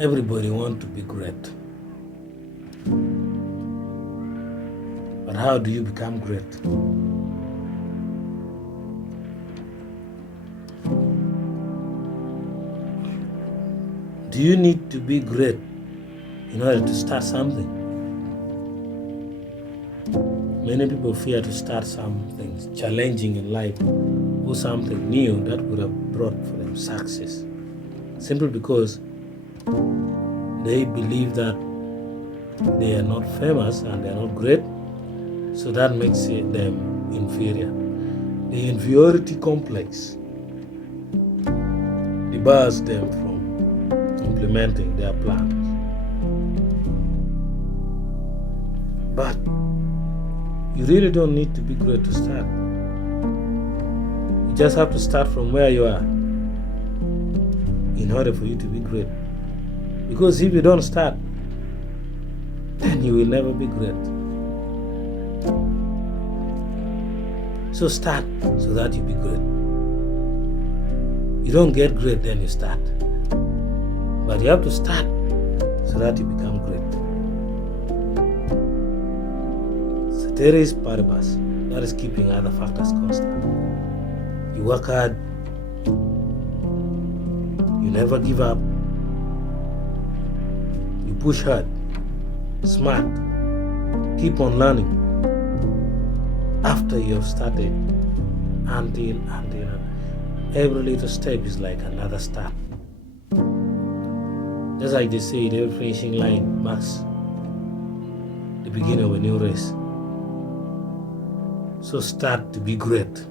Everybody wants to be great. But how do you become great? Do you need to be great in order to start something? Many people fear to start something challenging in life or something new that would have brought for them success, simply because they believe that they are not famous and they are not great, so that makes them inferior. The inferiority complex debars them from implementing their plans. But you really don't need to be great to start. You just have to start from where you are in order for you to be great. Because if you don't start, then you will never be great. So start so that you be great. You don't get great, then you start. But you have to start so that you become great. Ceteris paribus, that is keeping other factors constant. You work hard, you never give up, you push hard, smart, keep on learning after you have started until every little step is like another step. Just like they say, every finishing line marks the beginning of a new race. So start to be great.